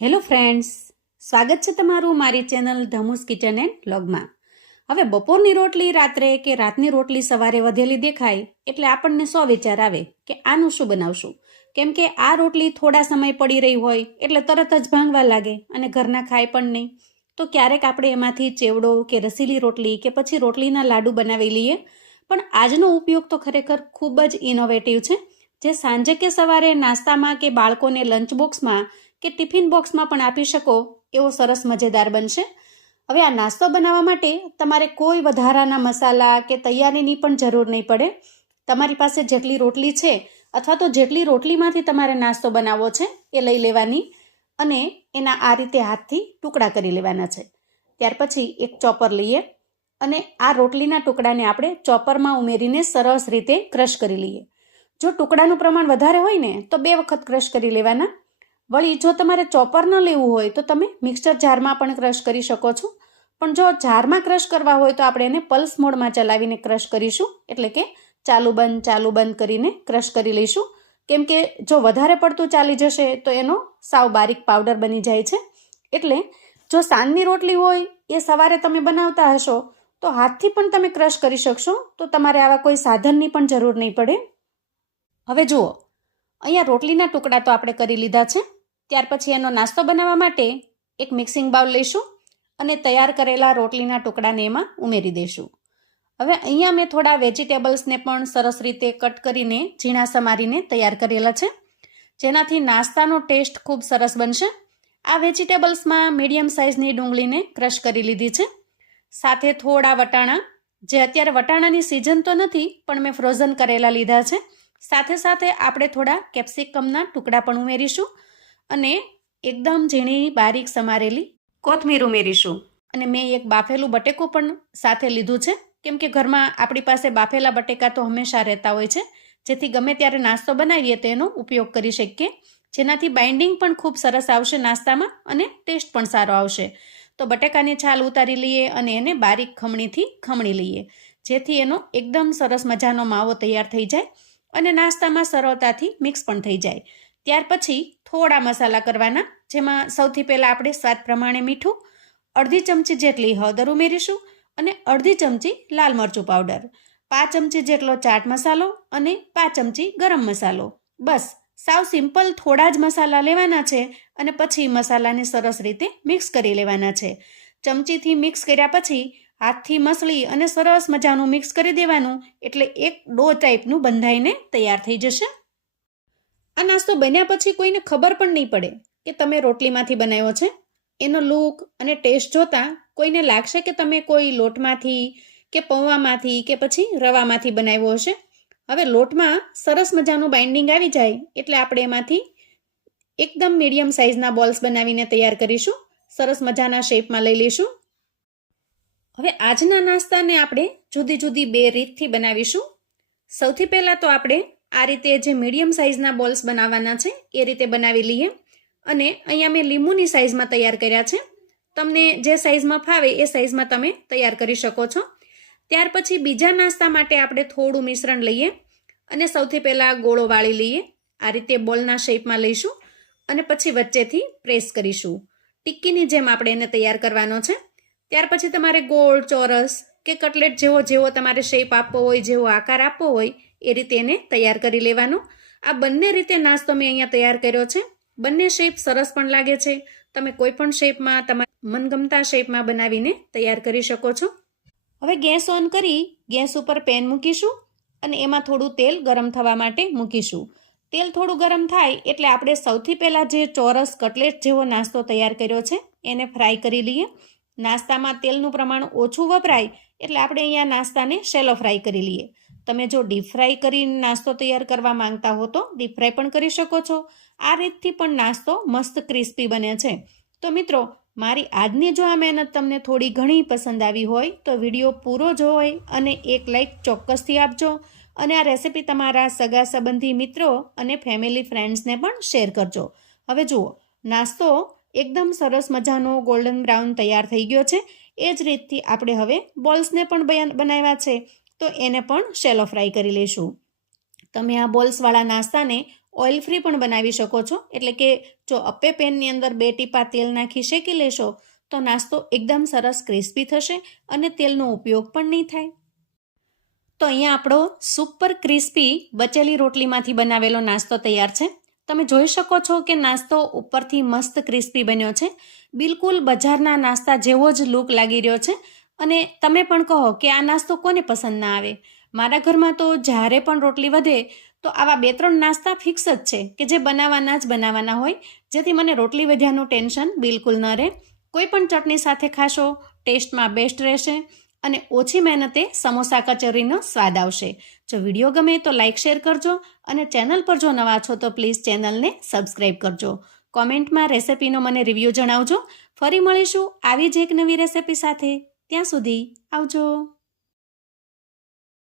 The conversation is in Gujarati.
હેલો ફ્રેન્ડ્સ, સ્વાગત છે તમારું મારી ચેનલ ધમુસ કિચન એન્ડ વ્લોગમાં. હવે બપોરની રોટલી રાત્રે કે રાતની રોટલી સવારે વધેલી દેખાય એટલે આપણને સો વિચાર આવે કે આનું શું બનાવશું. કેમ કે આ રોટલી થોડા સમય પડી રહી હોય એટલે તરત જ ભાંગવા લાગે અને ઘરના ખાય પણ નહીં. તો ક્યારેક આપણે એમાંથી ચેવડો કે રસીલી રોટલી કે પછી રોટલીના લાડુ બનાવી લઈએ. પણ આજનો ઉપયોગ તો ખરેખર ખૂબ જ ઇનોવેટિવ છે, જે સાંજે કે સવારે નાસ્તામાં કે બાળકોને લંચ બોક્સમાં કે ટિફિન બોક્સમાં પણ આપી શકો એવો સરસ મજેદાર બનશે. હવે આ નાસ્તો બનાવવા માટે તમારે કોઈ વધારાના મસાલા કે તૈયારીની પણ જરૂર નહીં પડે. તમારી પાસે જેટલી રોટલી છે અથવા તો જેટલી રોટલીમાંથી તમારે નાસ્તો બનાવવો છે એ લઈ લેવાની અને એના આ રીતે હાથથી ટુકડા કરી લેવાના છે. ત્યાર પછી એક ચોપર લઈએ અને આ રોટલીના ટુકડાને આપણે ચોપરમાં ઉમેરીને સરસ રીતે ક્રશ કરી લઈએ. જો ટુકડાનું પ્રમાણ વધારે હોય ને તો 2 વખત ક્રશ કરી લેવાના. વળી જો તમારે ચોપર ન લેવું હોય તો તમે મિક્સર જારમાં પણ ક્રશ કરી શકો છો. પણ જો જારમાં ક્રશ કરવા હોય તો આપણે એને પલ્સ મોડમાં ચલાવીને ક્રશ કરીશું, એટલે કે ચાલુ બંધ કરીને ક્રશ કરી લઈશું. કેમ કે જો વધારે પડતું ચાલી જશે તો એનો સાવ બારીક પાવડર બની જાય છે. એટલે જો સાંજની રોટલી હોય એ સવારે તમે બનાવતા હશો તો હાથથી પણ તમે ક્રશ કરી શકશો, તો તમારે આવા કોઈ સાધનની પણ જરૂર નહીં પડે. હવે જુઓ, અહીંયા રોટલીના ટુકડા તો આપણે કરી લીધા છે. ત્યાર પછી એનો નાસ્તો બનાવવા માટે એક મિક્સિંગ બાઉલ લઈશું અને તૈયાર કરેલા રોટલીના ટુકડાને એમાં ઉમેરી દઈશું. હવે અહીંયા મેં થોડા વેજીટેબલ્સને પણ સરસ રીતે કટ કરીને ઝીણા સમારીને તૈયાર કરેલા છે, જેનાથી નાસ્તાનો ટેસ્ટ ખૂબ સરસ બનશે. આ વેજીટેબલ્સમાં મીડિયમ સાઇઝની ડુંગળીને ક્રશ કરી લીધી છે, સાથે થોડા વટાણા, જે અત્યારે વટાણાની સિઝન તો નથી પણ મેં ફ્રોઝન કરેલા લીધા છે. સાથે સાથે આપણે થોડા કેપ્સિકમના ટુકડા પણ ઉમેરીશું અને એકદમ ઝીણી બારીક સમારેલી કોથમીર ઉમેરીશું. અને મેં એક બાફેલું બટેકું પણ સાથે લીધું છે, કેમ કે ઘરમાં આપણી પાસે બાફેલા બટેકા તો હંમેશા રહેતા હોય છે, જેથી ગમે ત્યારે નાસ્તો બનાવીએ તો એનો ઉપયોગ કરી શકીએ, જેનાથી બાઇન્ડિંગ પણ ખૂબ સરસ આવશે નાસ્તામાં અને ટેસ્ટ પણ સારો આવશે. તો બટેકાની છાલ ઉતારી લઈએ અને એને બારીક ખમણીથી ખમણી લઈએ, જેથી એનો એકદમ સરસ મજાનો માવો તૈયાર થઈ જાય અને નાસ્તામાં સરળતાથી મિક્સ પણ થઈ જાય. ત્યાર પછી થોડા મસાલા કરવાના, જેમાં સૌથી પહેલાં આપણે સ્વાદ પ્રમાણે મીઠું, અડધી ચમચી જેટલી હળદર ઉમેરીશું અને અડધી ચમચી લાલ મરચું પાવડર, 5 ચમચી જેટલો ચાટ મસાલો અને 5 ચમચી ગરમ મસાલો. બસ સાવ સિમ્પલ થોડા જ મસાલા લેવાના છે અને પછી મસાલાને સરસ રીતે મિક્સ કરી લેવાના છે. ચમચીથી મિક્સ કર્યા પછી હાથથી મસળી અને સરસ મજાનું મિક્સ કરી દેવાનું, એટલે એક ડો ટાઈપનું બંધાઈને તૈયાર થઈ જશે. આ નાસ્તો બન્યા પછી કોઈને ખબર પણ નહીં પડે કે તમે રોટલીમાંથી બનાવ્યો છે. એનો લુક અને ટેસ્ટ જોતાં કોઈને લાગશે કે તમે કોઈ લોટમાંથી કે પૌવામાંથી કે પછી રવામાંથી બનાવ્યો હશે. હવે લોટમાં સરસ મજાનું બાઇન્ડિંગ આવી જાય એટલે આપણે એમાંથી એકદમ મીડિયમ સાઇઝના બોલ્સ બનાવીને તૈયાર કરીશું. સરસ મજાના શેપમાં લઈ લઈશું. હવે આજના નાસ્તાને આપણે જુદી જુદી 2 રીતથી બનાવીશું. સૌથી પહેલાં તો આપણે આ રીતે જે મીડિયમ સાઇઝના બોલ્સ બનાવવાના છે એ રીતે બનાવી લઈએ. અને અહીંયા મેં લીંબુની સાઇઝમાં તૈયાર કર્યા છે. તમને જે સાઇઝમાં ફાવે એ સાઇઝમાં તમે તૈયાર કરી શકો છો. ત્યાર પછી બીજા નાસ્તા માટે આપણે થોડું મિશ્રણ લઈએ અને સૌથી પહેલાં ગોળો વાળી લઈએ. આ રીતે બોલના શેપમાં લઈશું અને પછી વચ્ચેથી પ્રેસ કરીશું. ટિક્કીની જેમ આપણે એને તૈયાર કરવાનો છે. ત્યાર પછી તમારે ગોળ, ચોરસ કે કટલેટ જેવો તમારે શેપ આપવો હોય, જેવો આકાર આપવો હોય એ રીતે એને તૈયાર કરી લેવાનો. આ બંને રીતે નાસ્તો મેં અહીંયા તૈયાર કર્યો છે. બંને શેપ સરસ પણ લાગે છે. તમે કોઈ પણ શેપમાં તમારા મનગમતા શેપમાં બનાવીને તૈયાર કરી શકો છો. હવે ગેસ ઓન કરી ગેસ ઉપર પેન મૂકીશું અને એમાં થોડું તેલ ગરમ થવા માટે મૂકીશું. તેલ થોડું ગરમ થાય એટલે આપણે સૌથી પહેલાં જે ચોરસ કટલેટ જેવો નાસ્તો તૈયાર કર્યો છે એને ફ્રાય કરી લઈએ. નાસ્તામાં તેલનું પ્રમાણ ઓછું વપરાય એટલે આપણે અહીંયા નાસ્તાને શેલો ફ્રાય કરી લઈએ. તમે જો ડીપ ફ્રાય કરીને નાસ્તો તૈયાર કરવા માંગતા હો તો ડીપ ફ્રાય પણ કરી શકો છો. આ રીતથી પણ નાસ્તો મસ્ત ક્રિસ્પી બને છે. તો મિત્રો, મારી આજની જો આ મહેનત તમને થોડી ઘણી પસંદ આવી હોય તો વિડીયો પૂરો જોઈ અને એક લાઈક ચોક્કસથી આપજો અને આ રેસિપી તમારા સગા સંબંધી મિત્રો અને ફેમિલી ફ્રેન્ડ્સને પણ શેર કરજો. હવે જુઓ, નાસ્તો એકદમ સરસ મજાનો ગોલ્ડન બ્રાઉન તૈયાર થઈ ગયો છે. એ જ રીતથી આપણે હવે બોલ્સને પણ બનાવ્યા છે, તો એને પણ શેલો ફ્રાય કરી લઈશું. તમે આ બોલ્સવાળા નાસ્તાને ઓઇલ ફ્રી પણ બનાવી શકો છો. એટલે કે જો અપ્પે પેનની અંદર 2 ટીપા તેલ નાખી શેકી લેશો તો નાસ્તો એકદમ સરસ ક્રિસ્પી થશે અને તેલનો ઉપયોગ પણ નહીં થાય. તો અહીંયા આપણો સુપર ક્રિસ્પી બચેલી રોટલીમાંથી બનાવેલો નાસ્તો તૈયાર છે. તમે જોઈ શકો છો કે નાસ્તો ઉપરથી મસ્ત ક્રિસ્પી બન્યો છે. બિલકુલ બજારના નાસ્તા જેવો જ લુક લાગી રહ્યો છે. અને તમે પણ કહો કે આ નાસ્તો કોને પસંદ ના આવે. મારા ઘરમાં તો જ્યારે પણ રોટલી વધે તો આવા 2-3 નાસ્તા ફિક્સ જ છે કે જે બનાવવાના હોય, જેથી મને રોટલી વધ્યાનું ટેન્શન બિલકુલ ન રહે. કોઈ પણ ચટણી સાથે ખાશો ટેસ્ટમાં બેસ્ટ રહેશે અને ઓછી મહેનતે સમોસા કચોરીનો સ્વાદ આવશે. જો વિડીયો ગમે તો લાઇક શેર કરજો અને ચેનલ પર જો નવા છો તો પ્લીઝ ચેનલને સબસ્ક્રાઈબ કરજો. કોમેન્ટમાં રેસિપીનો મને રિવ્યૂ જણાવજો. ફરી મળીશું આવી જ એક નવી રેસિપી સાથે. ત્યાં સુધી આવજો.